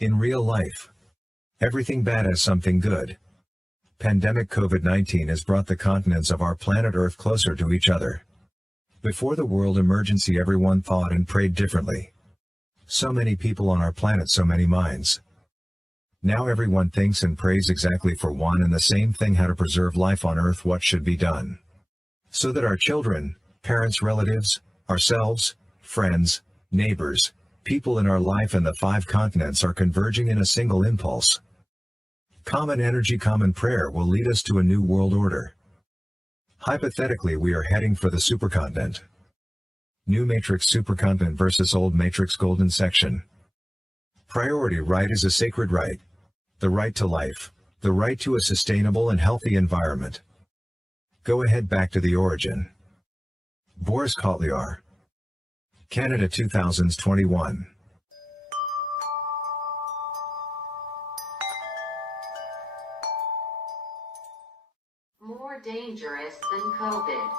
In real life, everything bad has something good. Pandemic COVID-19 has brought the continents of our planet Earth closer to each other. Before the world emergency, everyone thought and prayed differently. So many people on our planet, so many minds. Now everyone thinks and prays exactly for one and the same thing: how to preserve life on Earth, what should be done, so that our children, parents, relatives, ourselves, friends, neighbors, people in our life and the 5 continents are converging in a single impulse. Common energy, common prayer will lead us to a new world order. Hypothetically, we are heading for the supercontinent. New matrix supercontinent versus old matrix golden section. Priority right is a sacred right. The right to life, the right to a sustainable and healthy environment. Go ahead, back to the origin. Boris Kotlyar. Canada 2021. More dangerous than COVID.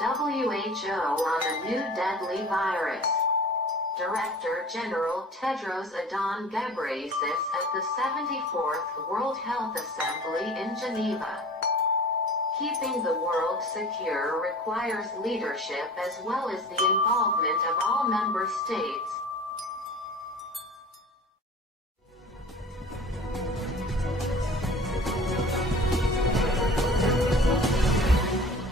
WHO on a new deadly virus. Director General Tedros Adan Ghebreyesus at the 74th World Health Assembly in Geneva. Keeping the world secure requires leadership as well as the involvement of all member states.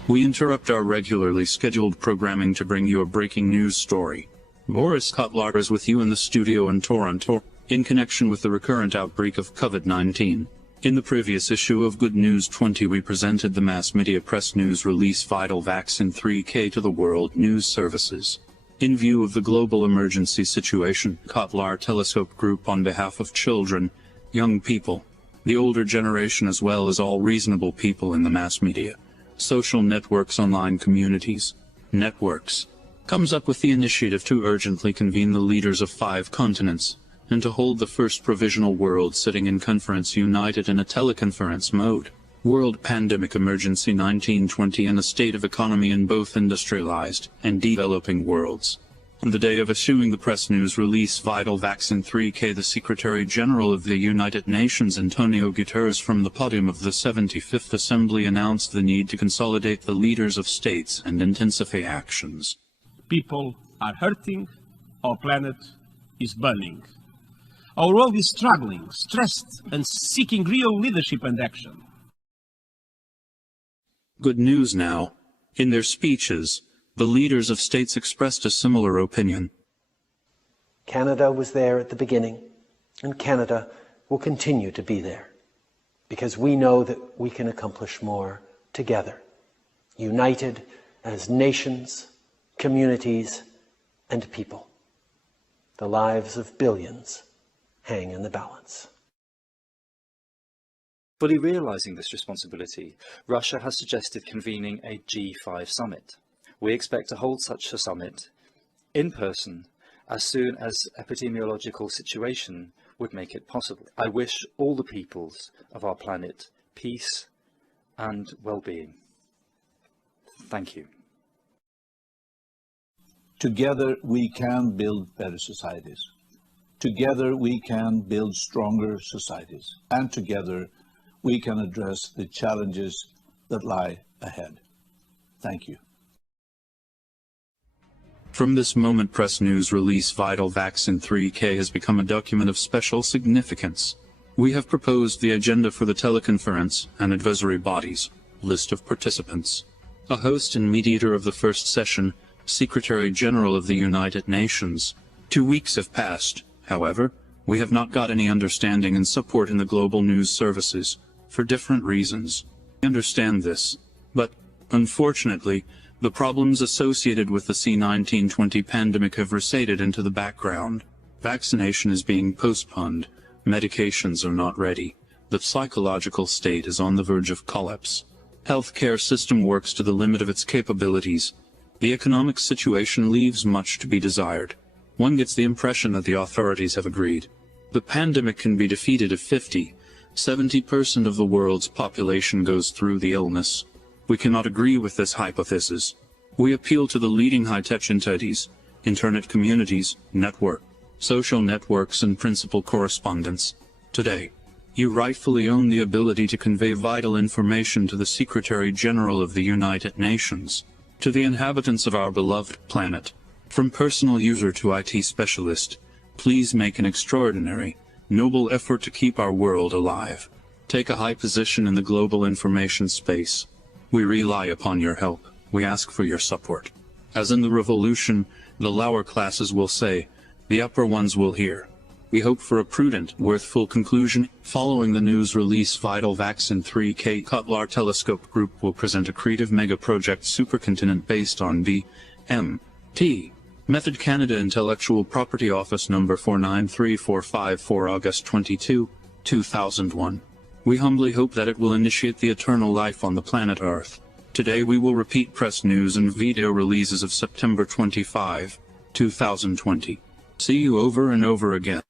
We interrupt our regularly scheduled programming to bring you a breaking news story. Boris Kotlyar is with you in the studio in Toronto, in connection with the recurrent outbreak of COVID-19. In the previous issue of Good News 20, we presented the mass media press news release Vital Vaccine 3K to the world news services. In view of the global emergency situation, Kotlyar Telescope Group, on behalf of children, young people, the older generation, as well as all reasonable people in the mass media, social networks, online communities, networks, comes up with the initiative to urgently convene the leaders of 5 continents, and to hold the first provisional world sitting in conference united in a teleconference mode. World Pandemic Emergency 1920 and a state of economy in both industrialized and developing worlds. On the day of issuing the press news release Vital Vaccine 3K, the Secretary General of the United Nations Antonio Guterres, from the podium of the 75th Assembly, announced the need to consolidate the leaders of states and intensify actions. People are hurting, our planet is burning. Our world is struggling, stressed, and seeking real leadership and action. Good news now. In their speeches, the leaders of states expressed a similar opinion. Canada was there at the beginning, and Canada will continue to be there, because we know that we can accomplish more together, united as nations, communities, and people. The lives of billions hang in the balance. Fully realizing this responsibility, Russia has suggested convening a G5 summit. We expect to hold such a summit in person as soon as epidemiological situation would make it possible. I wish all the peoples of our planet peace and well-being. Thank you. Together we can build better societies. Together we can build stronger societies. And together we can address the challenges that lie ahead. Thank you. From this moment, press news release Vital Vaccine 3K has become a document of special significance. We have proposed the agenda for the teleconference and advisory bodies, list of participants. A host and mediator of the first session, Secretary General of the United Nations. 2 weeks have passed, however, we have not got any understanding and support in the global news services, for different reasons. I understand this, but, unfortunately, the problems associated with the C-1920 pandemic have receded into the background. Vaccination is being postponed, medications are not ready, the psychological state is on the verge of collapse. Healthcare system works to the limit of its capabilities. The economic situation leaves much to be desired. One gets the impression that the authorities have agreed. The pandemic can be defeated if 50–70% of the world's population goes through the illness. We cannot agree with this hypothesis. We appeal to the leading high-tech entities, internet communities, network, social networks and principal correspondence. Today, you rightfully own the ability to convey vital information to the Secretary General of the United Nations, to the inhabitants of our beloved planet. From personal user to IT specialist, please make an extraordinary, noble effort to keep our world alive. Take a high position in the global information space. We rely upon your help. We ask for your support. As in the revolution, the lower classes will say, the upper ones will hear. We hope for a prudent, worthful conclusion. Following the news release, Vital Vaccine 3K Kotlyar Telescope Group will present a creative mega-project supercontinent based on B.M.T. Method Canada Intellectual Property Office number 493454 August 22, 2001. We humbly hope that it will initiate the eternal life on the planet Earth. Today we will repeat press news and video releases of September 25, 2020. See you over and over again.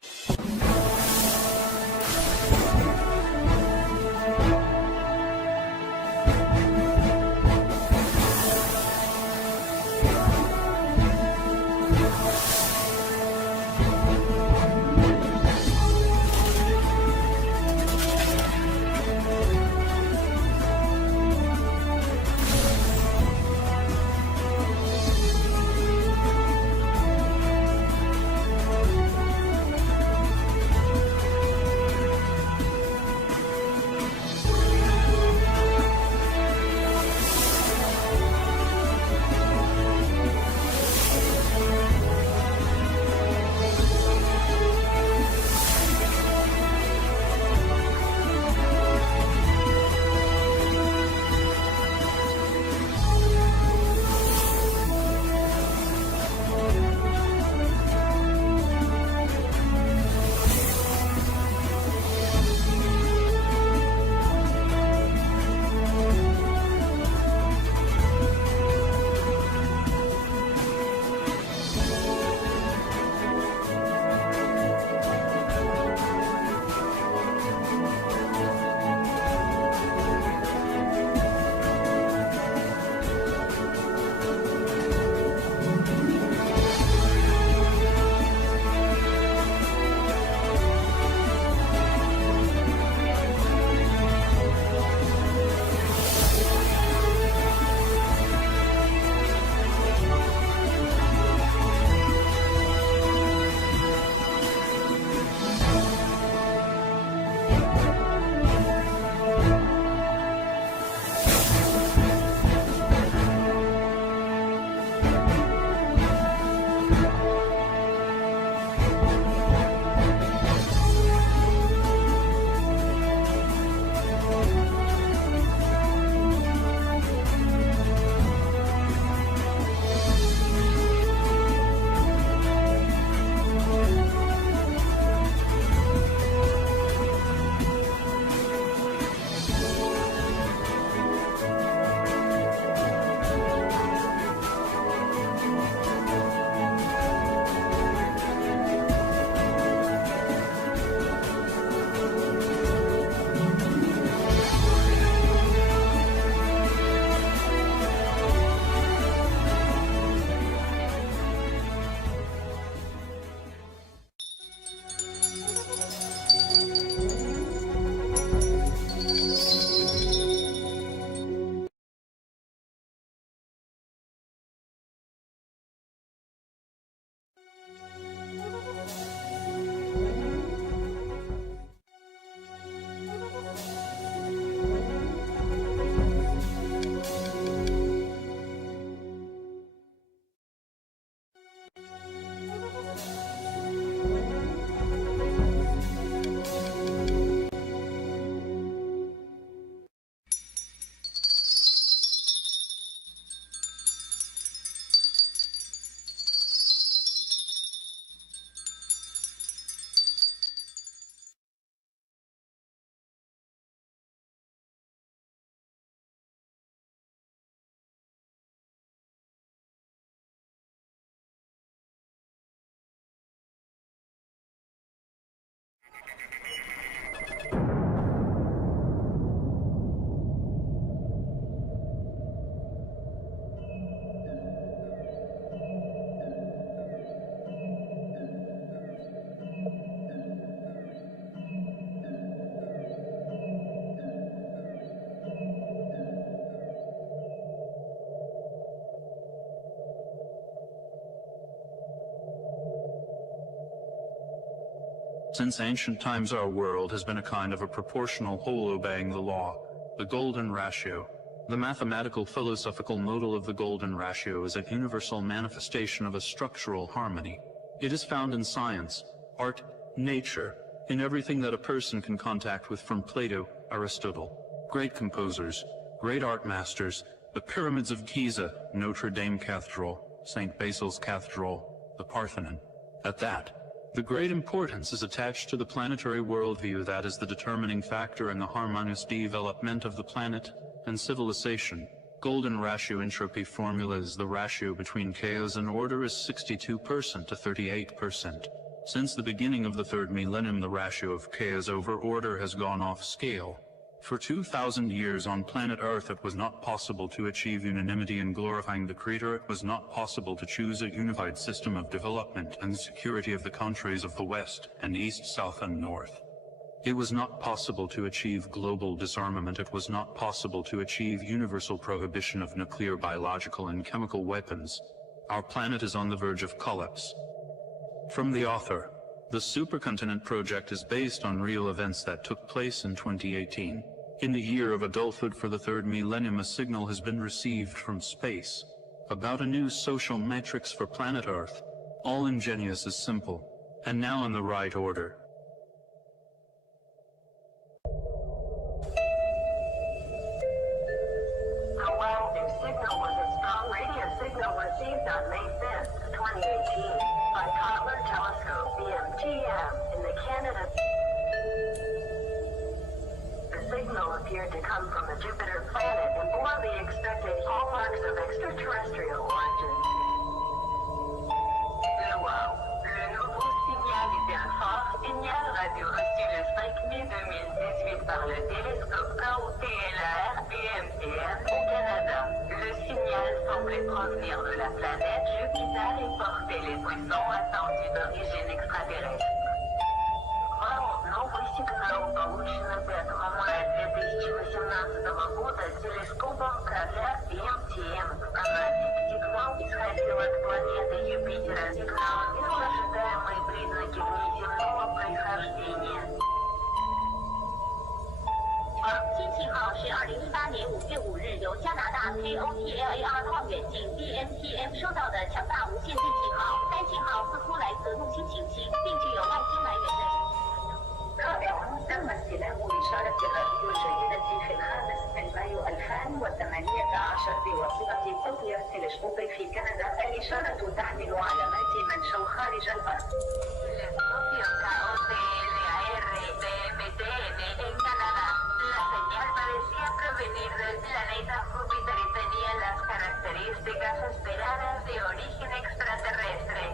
Since ancient times our world has been a kind of a proportional whole obeying the law, the golden ratio. The mathematical philosophical model of the golden ratio is a universal manifestation of a structural harmony. It is found in science, art, nature, in everything that a person can contact with, from Plato, Aristotle, great composers, great art masters, the pyramids of Giza, Notre Dame Cathedral, St. Basil's Cathedral, the Parthenon. At that, the great importance is attached to the planetary worldview that is the determining factor in the harmonious development of the planet and civilization. Golden ratio entropy formula is the ratio between chaos and order is 62% to 38%. Since the beginning of the third millennium, the ratio of chaos over order has gone off scale. For 2,000 years on planet Earth it was not possible to achieve unanimity in glorifying the Creator. It was not possible to choose a unified system of development and security of the countries of the West and East, South and North. It was not possible to achieve global disarmament. It was not possible to achieve universal prohibition of nuclear, biological and chemical weapons. Our planet is on the verge of collapse. From the author, the Supercontinent project is based on real events that took place in 2018. In the year of adulthood for the third millennium, a signal has been received from space about a new social matrix for planet Earth. All ingenious is simple, and now in the right order. Signal was a strong radio signal received on May 5th, 2018, by Kotlyar Telescope BMTM in the Canada. The signal appeared to come from a Jupiter planet and bore the expected hallmarks of extraterrestrial origin. Le nouveau signal était un fort signal radio reçu le 5 mai 2018 par le télescope Kotlyar BMTM au Canada. Le signal semblait provenir de la planète Jupiter et portait les poissons attendus d'origine extraterrestre. Новый сигнал, полученный 5 мая 2018 года телескопом Kotlyar BMTM в Канаде. Сигнал исходил от планеты Юпитера. Сигнал имел ожидаемые признаки внеземного происхождения. 新信号是2018年5月5日由加拿大 Kotlyar 望远镜 BMTM 收到的强大无线电信号。该信号似乎来自木星行星，并具有外星来源的。رائع، تم استلام إشارة الراديو الجيدة في الخامس من مايو 2018 بواسطة كوتليار تلسكوب في كندا. الإشارة تحمل علامات منشأ خارج الأرض. La señal parecía provenir del planeta Júpiter y tenía las características esperadas de origen extraterrestre.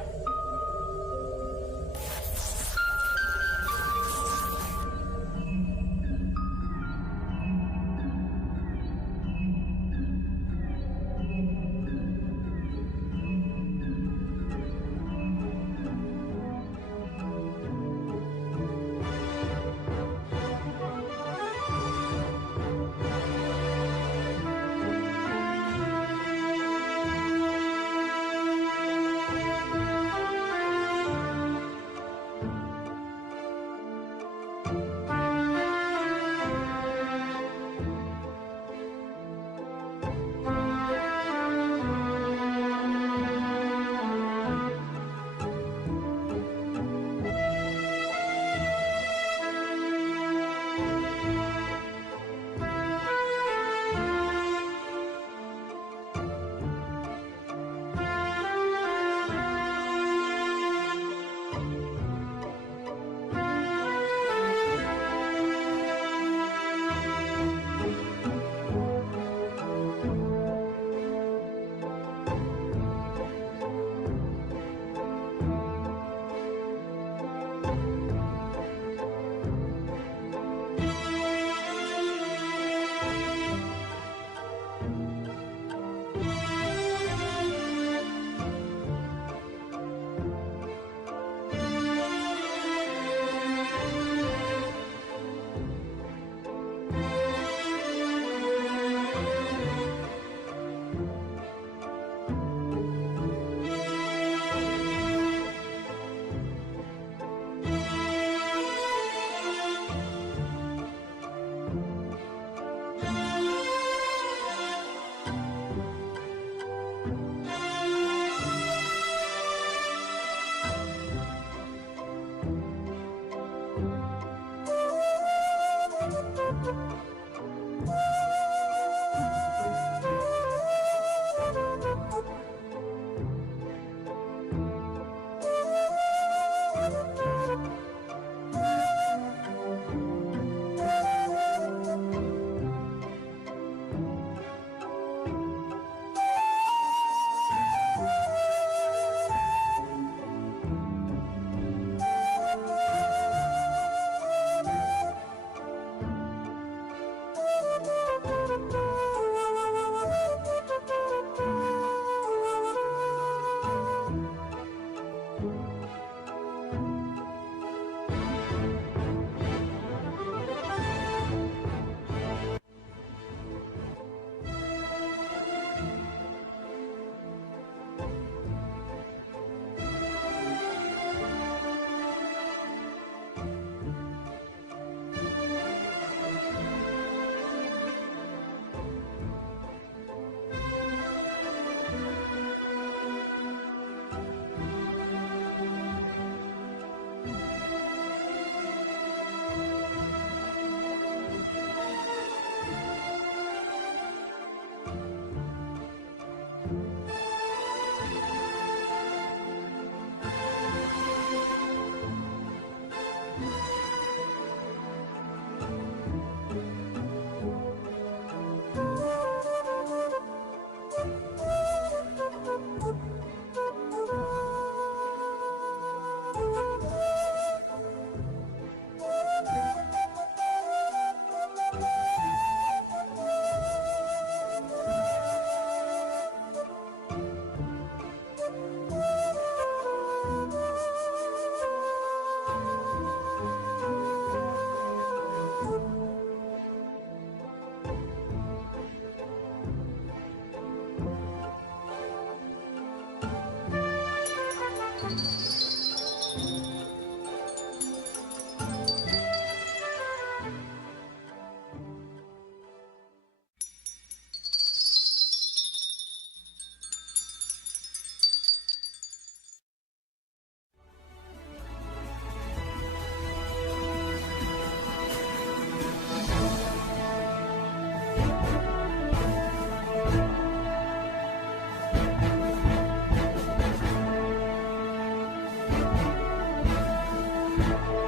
Thank you.